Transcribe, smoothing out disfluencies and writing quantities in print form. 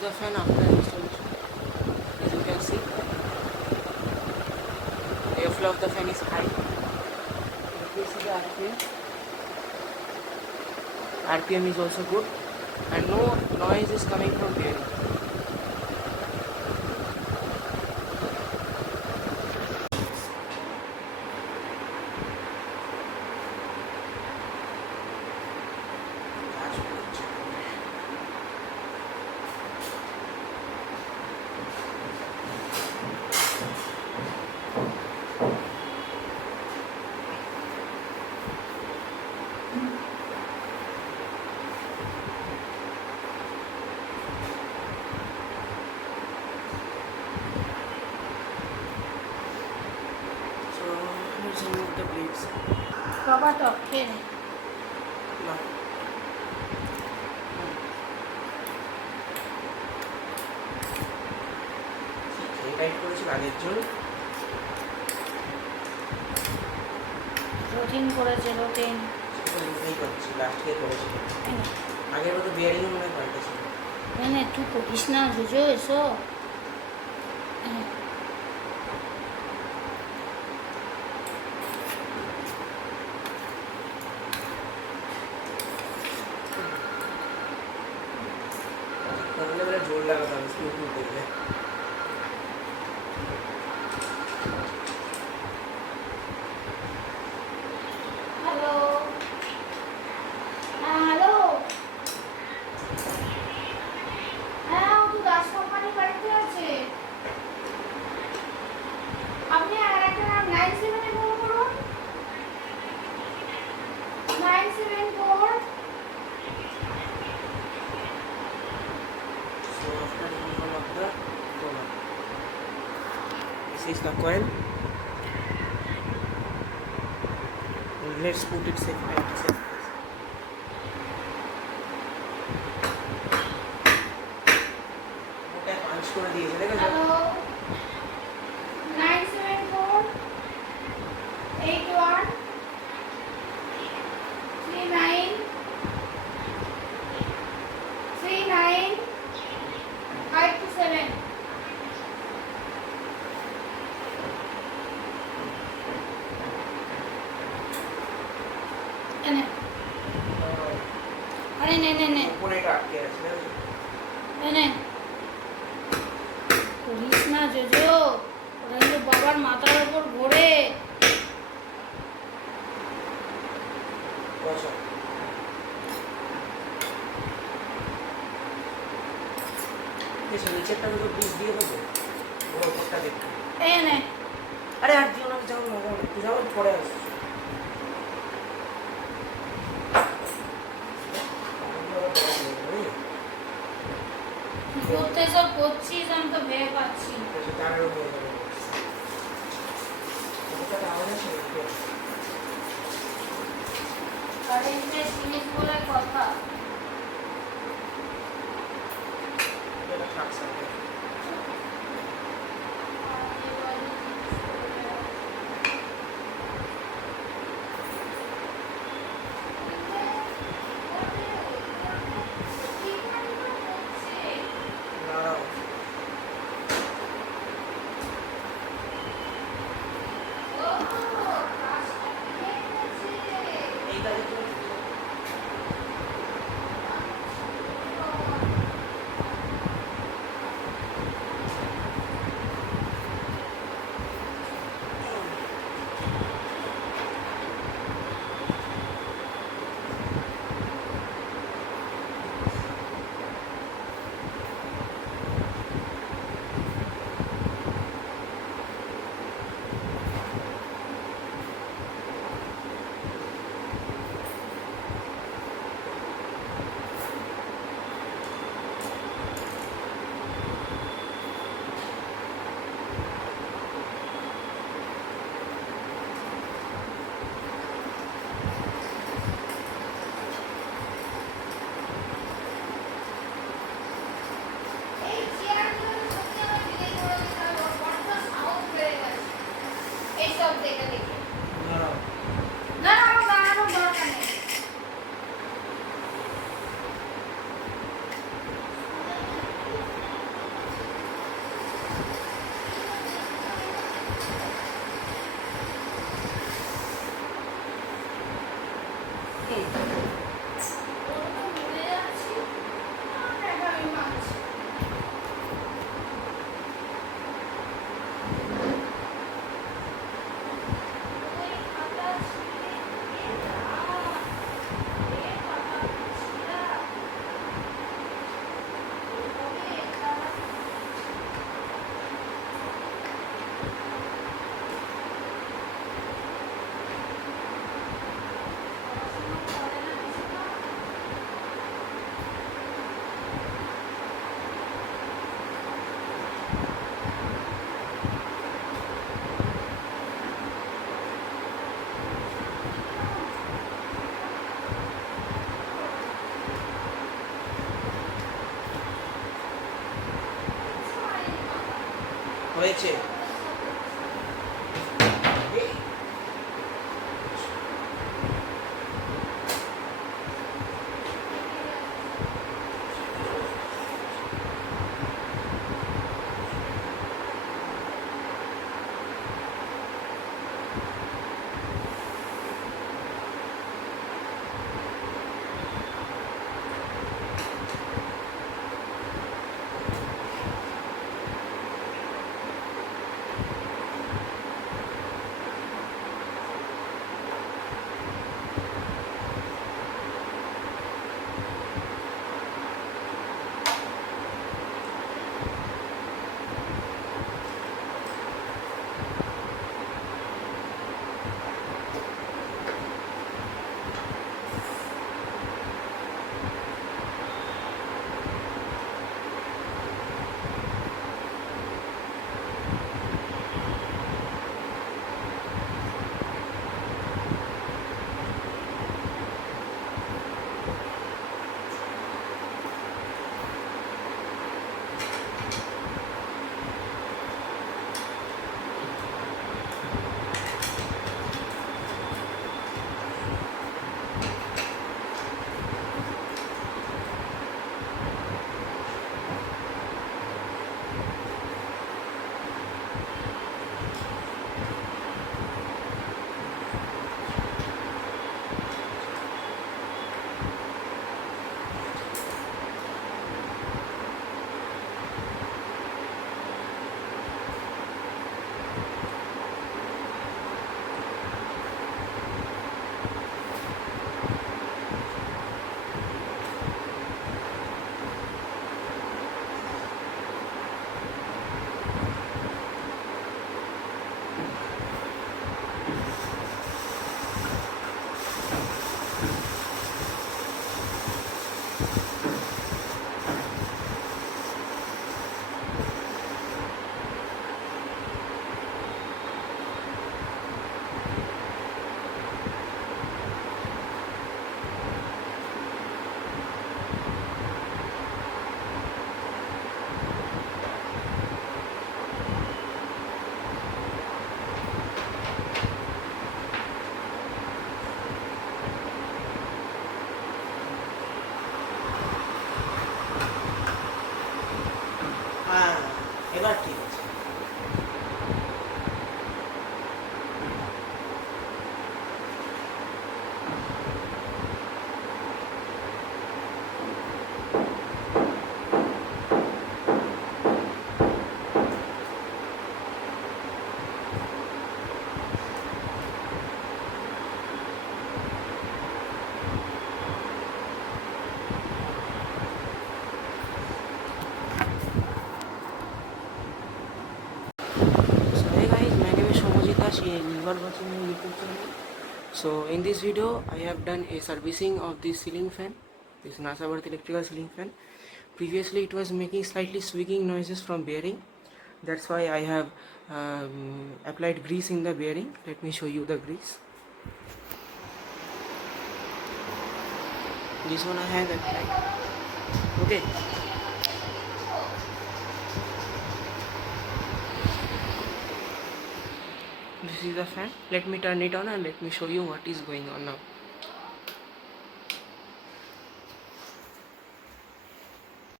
the fan after installation. As you can see, the airflow of the fan is high. This is the RPM. RPM is also good, and no noise is coming from bearing. Let's remove the blades. Cover top, okay. No. Tight করেছিল আগের জন রুটিন করেছে রুটিন এই করছি লাস্টে করেছিল আগের মতো বিয়ারিং মনে হয় পাল্টেছিল এনে তুই করিস না জুজো এসো জোর লাগাতাম স্কুল খুলতে গেলে হ্যালো হ্যালো হ্যাঁ ও তো দাস কোম্পানি বাড়িতে আছে আপনি আর একটা নাম 97 এ ফোন করুন 974 This is the coil. Let's put it safe at the safe place. ওটা পাঞ্চ করে দিয়েছে দেখো হ্যালো 974 81 39 39 527 এনে আরে নে নে নে উপরে এটা আটকে আছে এনে করিস না জোজো ওরা কিন্তু বাবার মাথার উপর ঘোরে বসো এসে নিচেরটা তো পিস দিয়ে দেবো ওর উপরটা দেখো এনে আরে আর দিও না যাও না তুই যাও পরে আসছো করতে সব করছিস আমি তো ভেবে পাচ্ছি তারও হয়ে যাবে ওটা আওয়াজ আসে কারেন্টের জিনিস বলে কথা এটা থাকছে হয়েছে। হ্যাঁ, এবার ঠিক আছে। So hey guys, my name is Shomojita. You are watching my YouTube channel. So in this video, I have done a servicing of this ceiling fan, this NASA Bharat electrical ceiling fan. Previously, it was making slightly squeaking noises from bearing. That's why I have applied grease in the bearing. Let me show you the grease. This one I have applied. Okay. This is the fan. Let me turn it on and let me show you what is going on now.